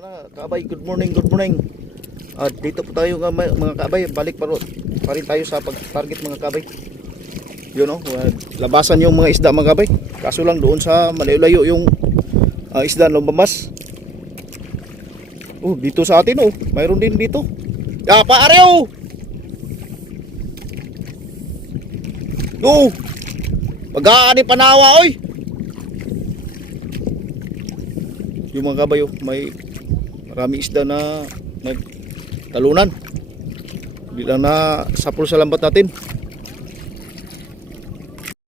Mga kaabay, good morning, good morning. Dito po tayo mga kaabay, balik pa rin tayo sa pag-target mga kaabay. Yun labasan yung mga isda mga kaabay. Kaso lang doon sa malayo-layo yung isda lumabas. Dito sa atin mayroon din dito. Paare pag-aani panawa yung mga kaabay may marami isda na nagtalunan. Hindi lang na sapul sa lambat natin.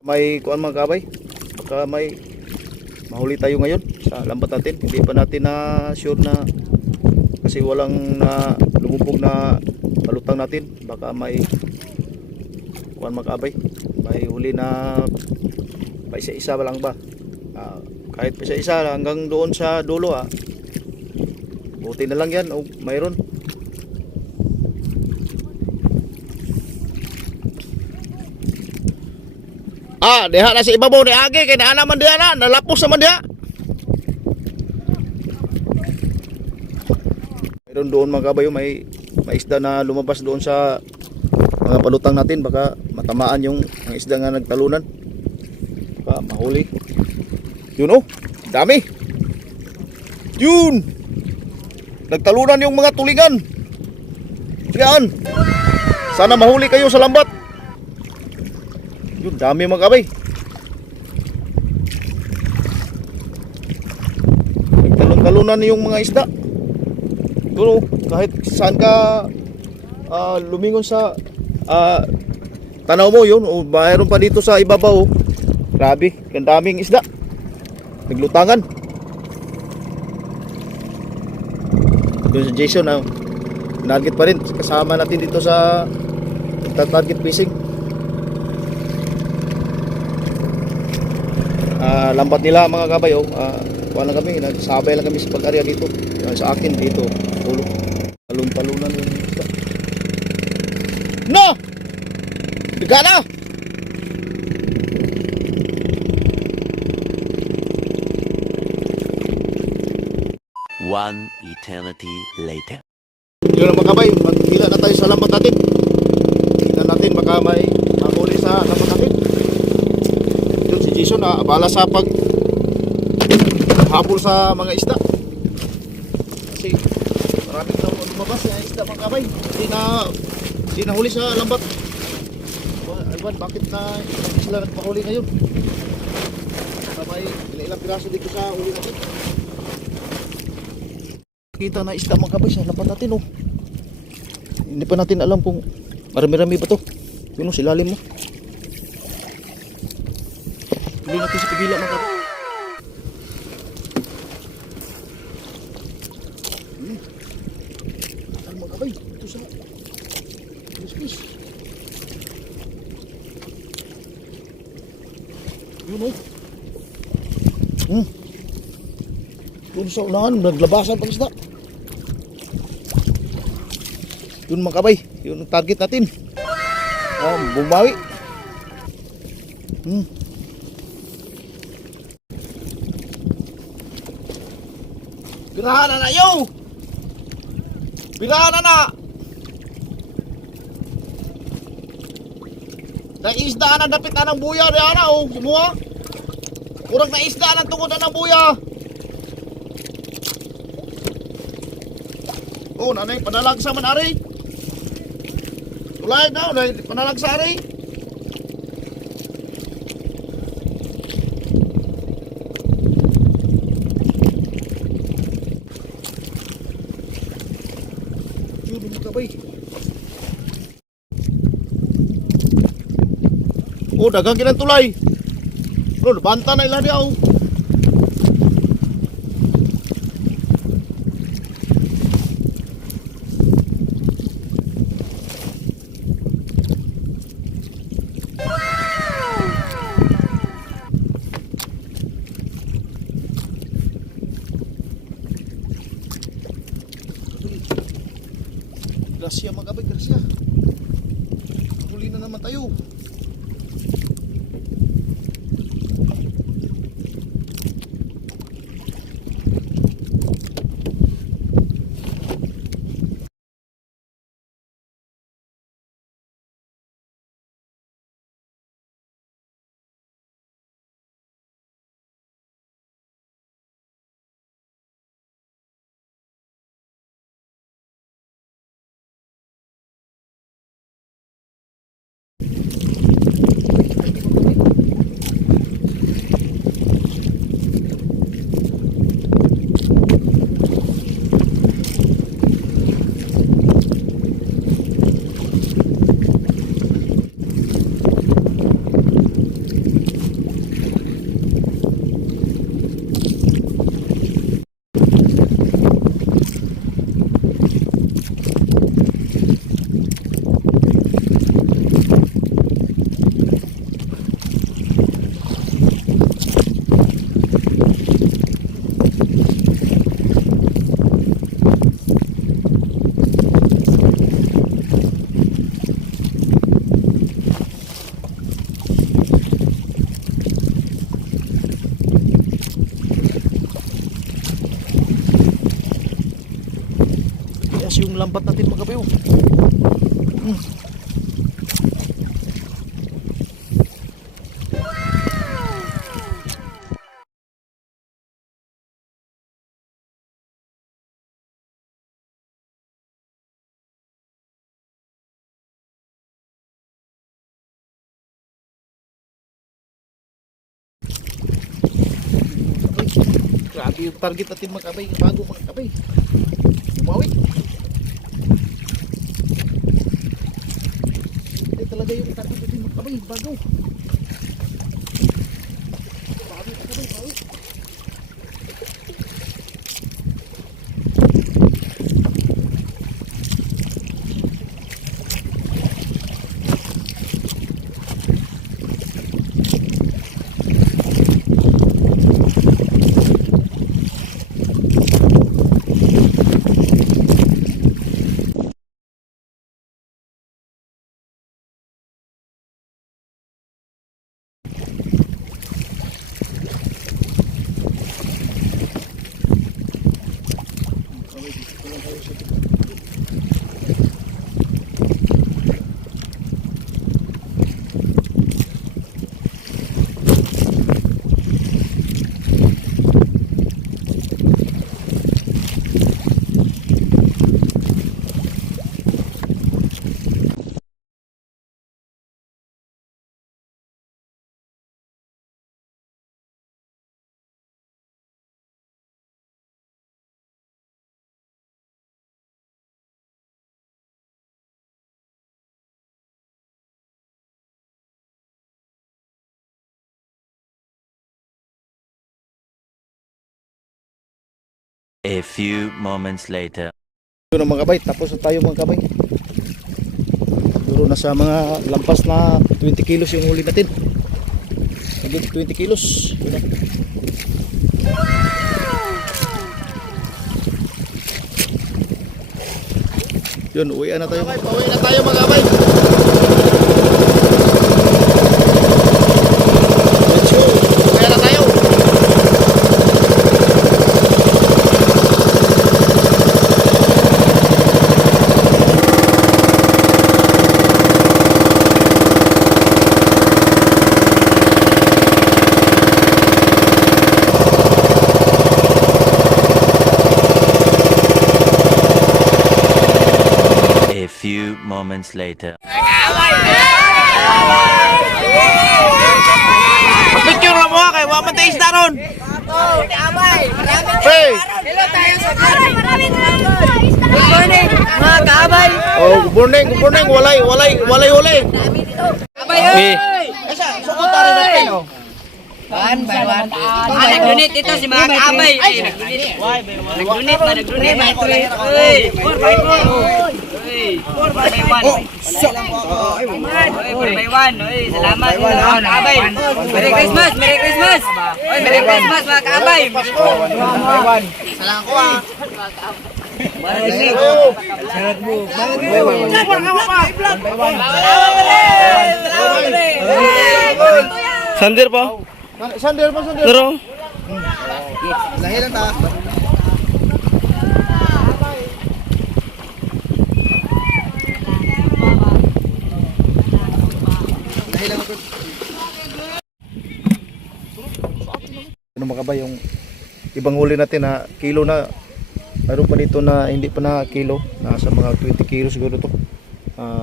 May kuan mga kabay, baka may mahuli tayo ngayon sa lambat natin. Hindi pa natin na sure na kasi walang na lumubog na palutang natin. Baka may kuan mga kabay, may huli na pa isa-isa lang ba, kahit pa isa-isa hanggang doon sa dulo buti na lang yan mayroon. Diha na sa ibabaw ni Agi kay naa naman diha na nalapos naman diha. Mayroon doon mga kabayo, may isda na lumabas doon sa mga palutang natin. Baka matamaan yung isda nga nagtalunan, baka mahuli. Yun dami yun, nagtalunan yung mga tulingan. Yan, sana mahuli kayo sa lambat. Yun, dami mga kabay. Nagtalon-talunan yung mga isda. Yun kahit saan ka lumingon sa tanaw mo, yun mayroon pa dito sa ibabaw. Grabe, ang daming isda naglutangan. Doon sa Jason target pa rin, kasama natin dito sa target fishing. Lambat nila mga kabay kuha lang kami, nagsabay lang kami sa pag-area dito. Sa akin dito tulo talon-talunan yung isda. Biga na. One eternity later. Yun mga kabay, magpila na tayo sa lambat natin. Tingnan natin baka may mahuli sa lambat natin. Yun si Jason abala sa habol sa mga isda. Kasi maraming lumabas na isda mga kabay. Hindi na huli sa lambat. Alwan, bakit na sila nagpahuli ngayon? May ilang piraso dito sa huli natin. Kita na isda mga kabay sa lambat natin Hindi pa natin alam kung marami-rami ba to. Yun silalim mo. Tuloy natin sa pagila mga kabay. Mga kabay, ito sa fish. Yun Yun sa unahan, naglabasan pang isda. Yun mga kabay, yun ang target natin. Bumawi. Birahan na yo! Birahan na! Naisda na dapit na ng buya riyan semua. Kurang naisda na tungod na ng buya. Nanay panalag sa manari. Tulay na, panalag sa ari. Yun mga kabay. Dagang kinang tulay. Banta na ilan diyaw. Grasya mga kabay, grasya. Huli na naman tayo. Grabe yung target natin mga kabay. Bago mga kabay. Umawi. Ito talaga yung target natin mga kabay. Bago. Bago mga kabay. Bago. A few moments later. Yun ang mga kabay, tapos na tayo mga kabay. Siguro nasa mga lampas na 20 kilos yung huli natin. Higit 20 kilos. Yun na. Yun, uwian na tayo. Pauwi na tayo mga kabay. Let's go. Uwian na tayo. A few moments later. Picture mo kay wa man tayo isda ron. Hey! Hello tayo sa Good morning mga kaabay. Oh, good morning, good morning. Walay huli. Abay oy. Asa sukot ta rin natin oh. One by one. Nag-donate ito si mga kaabay. Nag-donate. Nag-donate ba nag-donate? Oy, 4 by 4 by 1. 4 by 1. Oy, salamat mga kaabay. Merry Christmas, Merry Christmas. Oy, Merry Christmas mga kaabay. Salamat ko ah. Sandir pa? Sander pa, sander. Pero Lahilan ta. Ano mga kabay, yung ibang huli natin na kilo na, mayroon pa dito na hindi pa na kilo, nasa mga 20 kilo siguro to.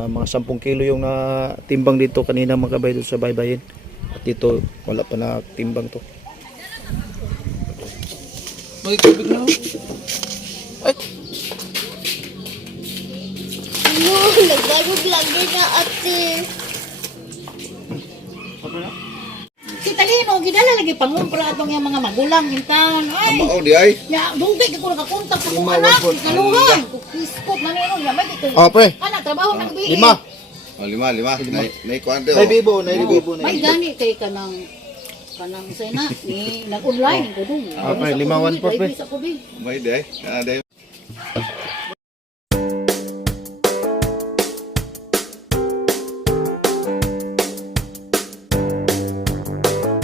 Mga 10 kilo yung timbang dito kanina mga kabay doon sa baybayin. At dito wala pa na timbang to. Magkikibig na. Ay! Ano, nagbago-vlogger na ate. Kita lino, gidala lagi pangumpra atong yung mga magulang hintan. Ay, Mao di ay. ya, dungkay ko nakakontak sa kong anak, ikaluhan. Kiskot na nino, ya, may dito. Oh, pre. Anak, trabaho ng gabi. 5. Oh, lima. Naikuante Nay bibo, nay bibo. May gani kay kanang say na, ni nag-online ko dun. Ah, pre, 5-1 po, pre. Sa kubi. May day. Kana day.